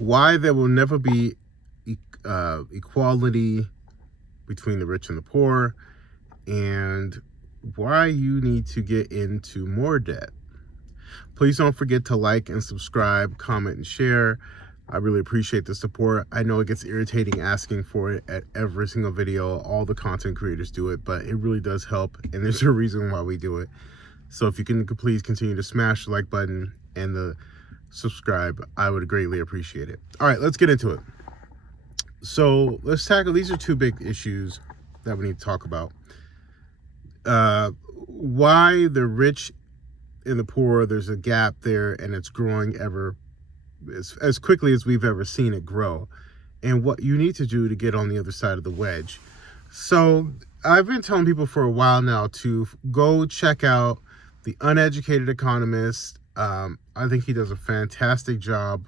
why there will never be equality between the rich and the poor, and why you need to get into more debt. Please don't forget to like and subscribe, comment, and share. I really appreciate the support. I know it gets irritating asking for it at every single video. All the content creators do it, but it really does help, and there's a reason why we do it. So if you can please continue to smash the like button and the subscribe, I would greatly appreciate it. All right, let's get into it. So let's tackle, these are two big issues that we need to talk about. Why the rich and the poor, there's a gap there, and it's growing as quickly as we've ever seen it grow, and what you need to do to get on the other side of the wedge. So I've been telling people for a while now to go check out The Uneducated Economist. I think he does a fantastic job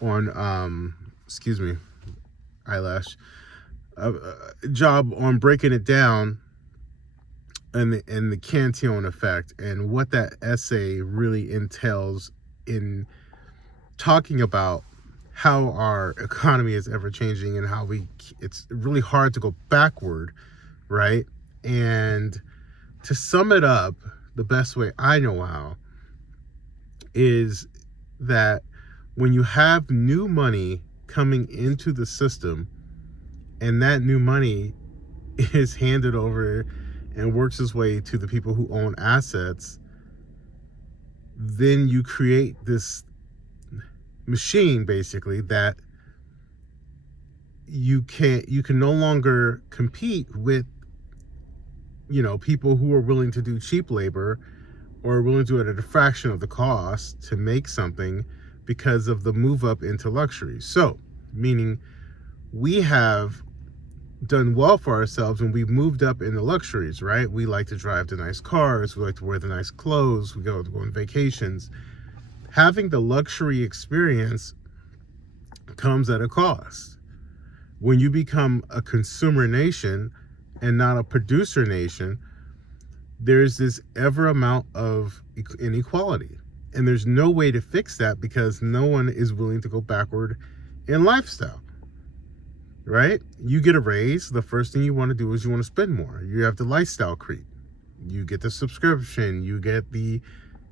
on excuse me, eyelash, job on breaking it down and the Cantillon effect, and what that essay really entails in talking about how our economy is ever changing, and how it's really hard to go backward, right? And to sum it up, the best way I know how is that when you have new money coming into the system, and that new money is handed over and works its way to the people who own assets, then you create this machine basically that you can no longer compete with, people who are willing to do cheap labor or willing to do it at a fraction of the cost to make something, because of the move up into luxury. So meaning we have done well for ourselves and we've moved up into luxuries, right? We like to drive the nice cars, we like to wear the nice clothes, we go on vacations. Having the luxury experience comes at a cost. When you become a consumer nation and not a producer nation, there's this ever amount of inequality, and there's no way to fix that, because no one is willing to go backward in lifestyle. Right? You get a raise, the first thing you want to do is you want to spend more. You have the lifestyle creep. You get the subscription, you get the,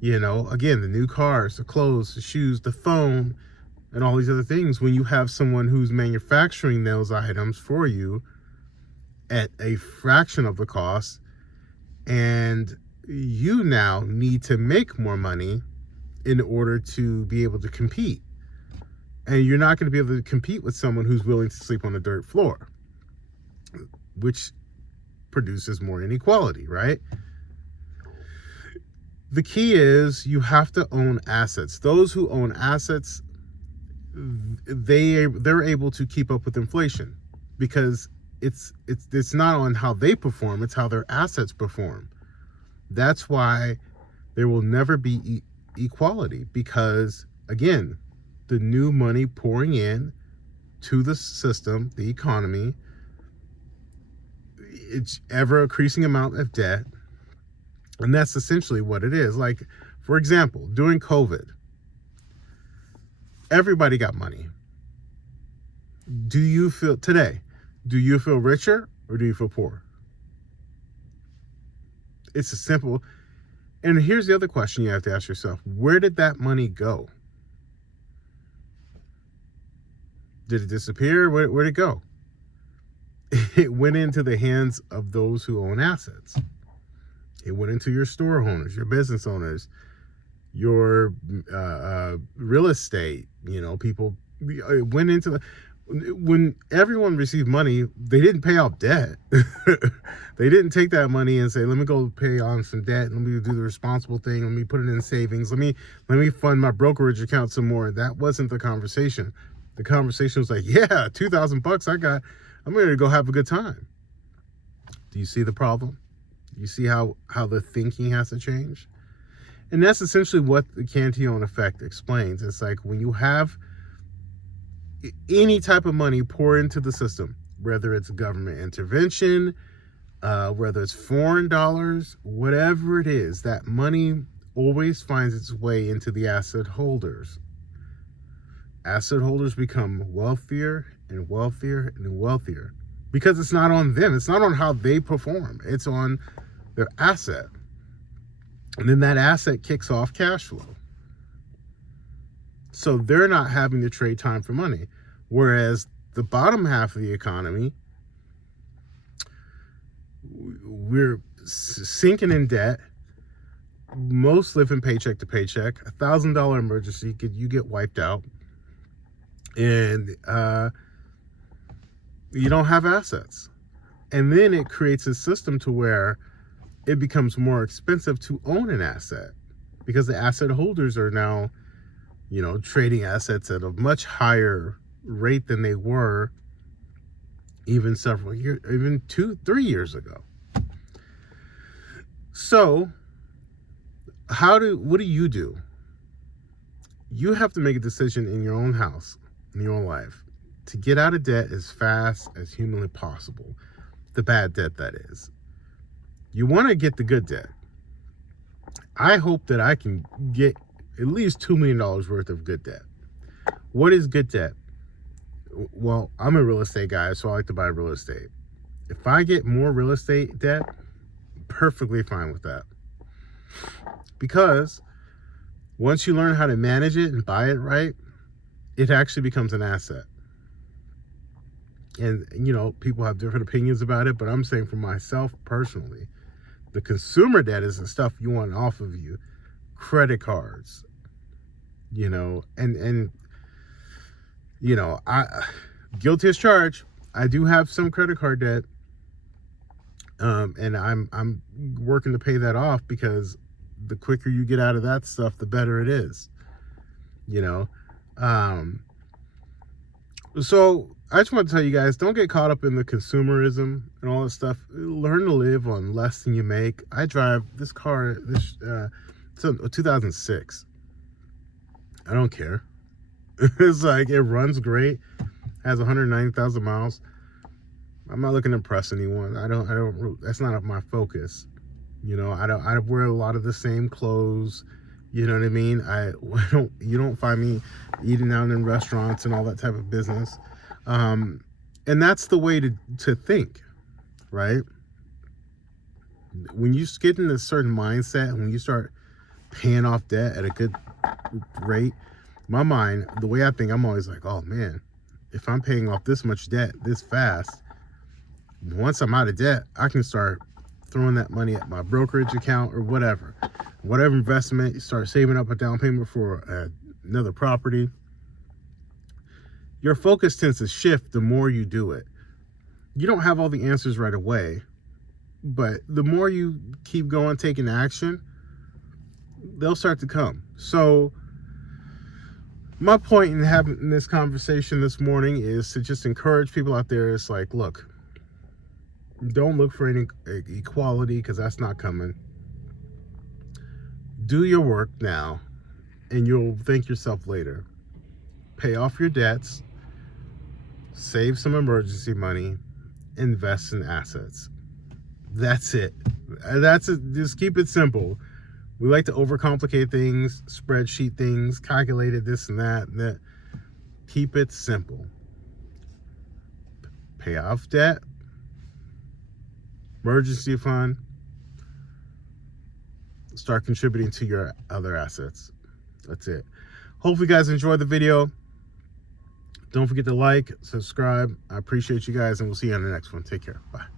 again, the new cars, the clothes, the shoes, the phone, and all these other things. When you have someone who's manufacturing those items for you at a fraction of the cost, and you now need to make more money in order to be able to compete. And you're not going to be able to compete with someone who's willing to sleep on the dirt floor, which produces more inequality, right? The key is you have to own assets. Those who own assets, they're able to keep up with inflation, because it's not on how they perform, it's how their assets perform. That's why there will never be equality, because again, the new money pouring in to the system, the economy, it's ever increasing amount of debt. And that's essentially what it is. Like, for example, during COVID, everybody got money. Do you feel richer or do you feel poor? It's a simple, and here's the other question you have to ask yourself. Where did that money go? Did it disappear? Where'd it go? It went into the hands of those who own assets. It went into your store owners, your business owners, your real estate, people. It went into when everyone received money, they didn't pay off debt. They didn't take that money and say, let me go pay on some debt. Let me do the responsible thing. Let me put it in savings. Let me fund my brokerage account some more. That wasn't the conversation. The conversation was like, yeah, $2,000 I'm ready to go have a good time. Do you see the problem? You see how the thinking has to change? And that's essentially what the Cantillon effect explains. It's like when you have any type of money pour into the system, whether it's government intervention, whether it's foreign dollars, whatever it is, that money always finds its way into the asset holders. asset holders become wealthier and wealthier and wealthier because it's not on them. It's not on how they perform. It's on their asset. And then that asset kicks off cash flow. So they're not having to trade time for money. Whereas the bottom half of the economy, we're sinking in debt. Most living paycheck to paycheck. $1,000 emergency, you get wiped out. And you don't have assets. And then it creates a system to where it becomes more expensive to own an asset because the asset holders are now, trading assets at a much higher rate than they were even several years, even 2-3 years ago. So what do you do? You have to make a decision in your own house, in your own life, to get out of debt as fast as humanly possible. The bad debt, that is. You want to get the good debt. I hope that I can get at least $2 million worth of good debt. What is good debt? Well, I'm a real estate guy, so I like to buy real estate. If I get more real estate debt, perfectly fine with that. Because once you learn how to manage it and buy it right, it actually becomes an asset. And, people have different opinions about it, but I'm saying for myself personally, the consumer debt is the stuff you want off of you. Credit cards, I guilty as charged. I do have some credit card debt. And I'm working to pay that off because the quicker you get out of that stuff, the better it is, So I just want to tell you guys, don't get caught up in the consumerism and all that stuff. Learn to live on less than you make. I drive this car, it's a 2006. I don't care. It's like, it runs great, has 190,000 miles. I'm not looking to impress anyone. I don't, that's not my focus. I wear a lot of the same clothes. You know what I mean? You don't find me eating out in restaurants and all that type of business. And that's the way to think, right? When you get in a certain mindset and when you start paying off debt at a good rate, my mind, the way I think, I'm always like, oh man, if I'm paying off this much debt this fast, once I'm out of debt, I can start throwing that money at my brokerage account or whatever investment. You start saving up a down payment for another property. Your focus tends to shift the more you do it. You don't have all the answers right away, but the more you keep going, taking action, they'll start to come. So my point in having this conversation this morning is to just encourage people out there. It's like, look, don't look for any equality because that's not coming. Do your work now and you'll thank yourself later. Pay off your debts, save some emergency money, invest in assets. That's it. Just keep it simple. We like to overcomplicate things, spreadsheet things, calculated this and that. Keep it simple. Pay off debt, emergency fund, start contributing to your other assets. That's it. Hopefully you guys enjoyed the video. Don't forget to like, subscribe. I appreciate you guys, and we'll see you on the next one. Take care. Bye.